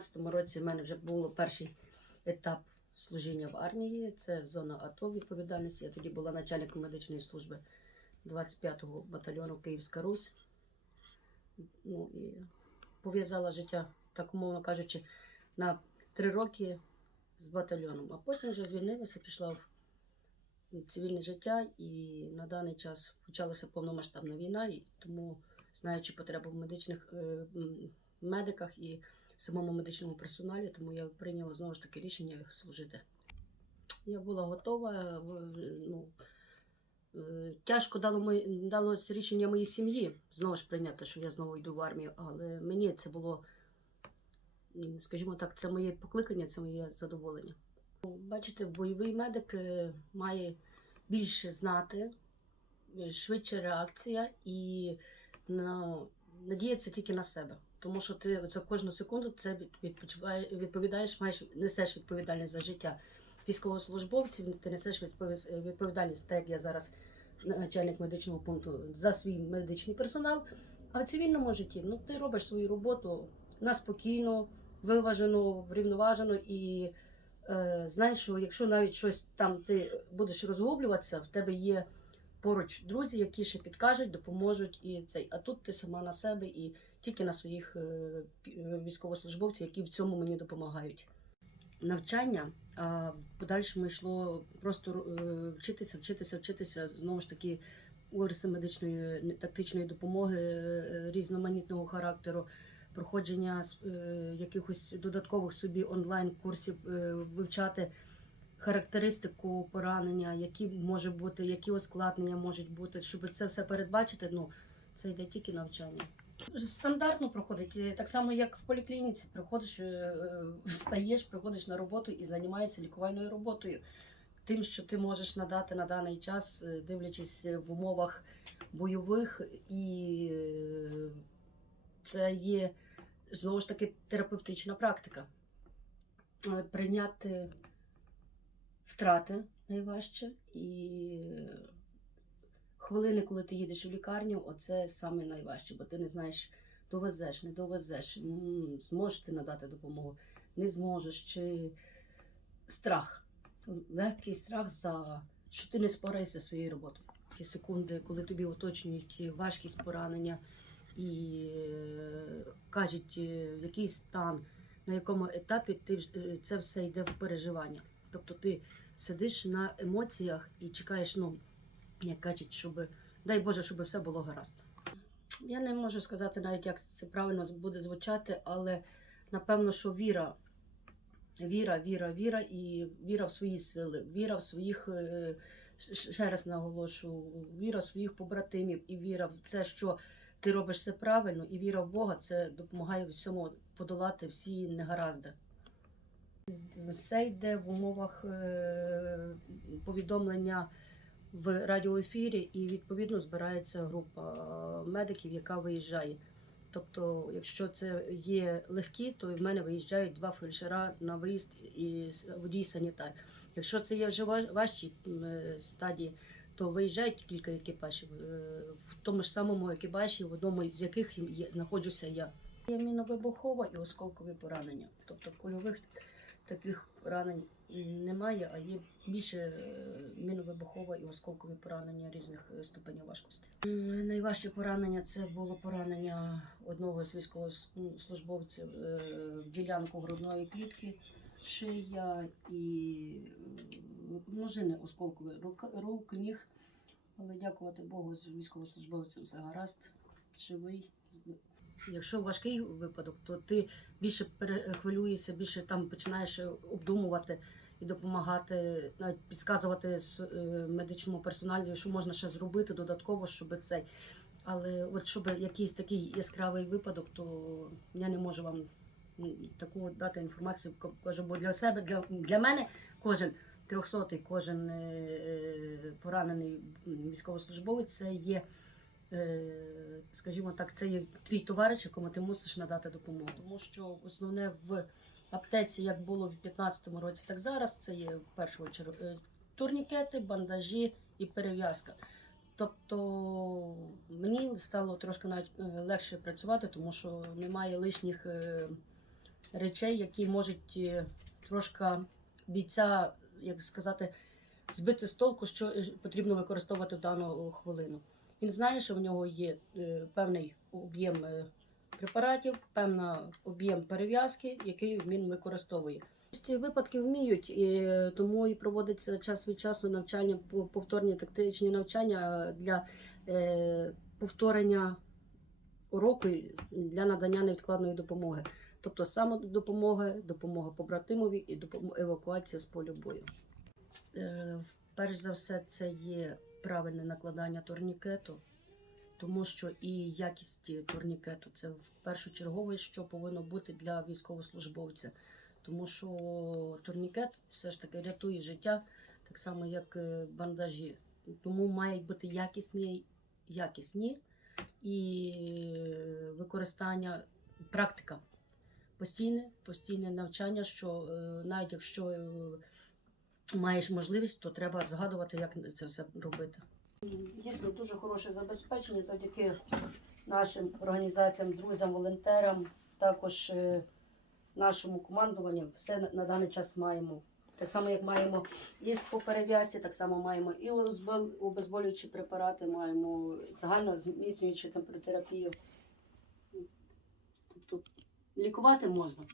15-му році в мене вже був перший етап служіння в армії. Це зона АТО відповідальності. Я тоді була начальником медичної служби 25-го батальйону Київська Русь. Ну і пов'язала життя, так умовно кажучи, на три роки з батальйоном. А потім вже звільнилася, пішла в цивільне життя, і на даний час почалася повномасштабна війна, і тому, знаючи потребу в медичних е, медиках і самому медичному персоналі, тому я прийняла знову ж таки рішення служити. Я була готова. Ну, е, тяжко дало далося рішення моїй сім'ї знову ж прийняти, що я знову йду в армію, але мені це було, скажімо так, це моє покликання, це моє задоволення. Бачите, бойовий медик е, має більше знати, е, швидша реакція і надіятися тільки на себе. Тому що ти за кожну секунду це відповідаєш, маєш несеш відповідальність за життя військовослужбовців, ти несеш відповідальність, так як я зараз начальник медичного пункту, за свій медичний персонал. А в цивільному житті ну, ти робиш свою роботу на спокійно, виважено, врівноважено і е, знаєш, що якщо навіть щось там ти будеш розгублюватися, в тебе є поруч друзі, які ще підкажуть, допоможуть і цей. А тут ти сама на себе і тільки на своїх е, е, військовослужбовців, які в цьому мені допомагають. Навчання а в подальшому йшло просто е, вчитися, вчитися, вчитися знову ж таки курси медичної тактичної допомоги різноманітного характеру, проходження якихось додаткових собі онлайн курсів, вивчати характеристику поранення, які може бути, які ускладнення можуть бути, щоб це все передбачити. Ну це йде тільки навчання. Стандартно проходить так само, як в поліклініці. Приходиш, е, е, встаєш, приходиш на роботу і займаєшся лікувальною роботою. Тим, що ти можеш надати на даний час, е, дивлячись в умовах бойових, і це є знову ж таки терапевтична практика. Прийняти втрати найважче і хвилини, коли ти їдеш в лікарню, оце саме найважче, бо ти не знаєш, довезеш, не довезеш, зможеш ти надати допомогу, не зможеш, чи страх, легкий страх за що ти не спораєшся своєю роботою. Ті секунди, коли тобі уточнюють важкість поранення і е, кажуть, е, який стан, на якому етапі ти е, це все йде в переживання. Тобто ти сидиш на емоціях і чекаєш, ну, як кажуть, щоб дай Боже, щоб все було гаразд. Я не можу сказати навіть, як це правильно буде звучати, але напевно, що віра, віра, віра, віра і віра в свої сили, віра в своїх, е, ще раз наголошу, віра в своїих побратимів і віра в це, що ти робиш все правильно, і віра в Бога це допомагає всьому подолати всі негаразди. Все йде в умовах е, повідомлення в радіоефірі, і відповідно збирається група е, медиків, яка виїжджає. Тобто, якщо це є легкі, то в мене виїжджають два фельдшера на виїзд і водій санітар. Якщо це є вже ва- важчі е, стадії, то виїжджають кілька екіпажів. В тому ж самому екіпажі, в одному з яких знаходжуся я. Є міновибухова і осколкові поранення. Тобто кульових таких поранень немає, а є більше е, міновибухова і осколкові поранення різних е, ступенів важкості. Найважче поранення це було поранення одного з військовослужбовців е, ділянку грудної клітки, шия і множини осколкові рук, ніг. Але дякувати Богу, з військовослужбовцем все гаразд, живий. Якщо важкий випадок, то ти більше перехвилюєшся, більше там починаєш обдумувати і допомагати, навіть підказувати е, медичному персоналу, що можна ще зробити додатково, щоб цей. Але от щоб якийсь такий яскравий випадок, то я не можу вам таку дати інформацію. Кажу, бо для себе, для, для мене кожен трьохсотий, кожен е, е, поранений військовослужбовець це є е, скажімо так, це є твій товариш, якому ти мусиш надати допомогу. Тому що основне в аптеці, як було в 2015 році, так зараз це є в першу чергу е, турнікети, бандажі і перев'язка. Тобто мені стало трошки навіть е, легше працювати, тому що немає лишніх е, речей, які можуть трошки бійця, як сказати, збити з толку, що потрібно використовувати в дану хвилину. Він знає, що в нього є е, певний об'єм е, препаратів, певний об'єм перев'язки, який він використовує. Ці випадки вміють, і е, тому і проводиться час від часу навчання, по- повторні тактичні навчання для повторення уроку для надання невідкладної допомоги. Тобто самодопомоги, допомога побратимові і евакуація з полю бою. Перш за все, це є правильне накладання турнікету, тому що і якість турнікету це в першочергове, що повинно бути для військовослужбовця. Тому що турнікет все ж таки рятує життя, так само як е, бандажі. Тому мають бути якісні, якісні і е, використання, практика. Постійне, постійне навчання, що е, навіть якщо маєш можливість, то треба згадувати, як це все робити. Дійсно дуже хороше забезпечення завдяки нашим організаціям, друзям, волонтерам, також е, нашому командуванню. Все на, даний час маємо. Так само, як маємо і по перев'язці, так само маємо і обезболюючі препарати, маємо загально зміцнюючу температуру. Тобто лікувати можна.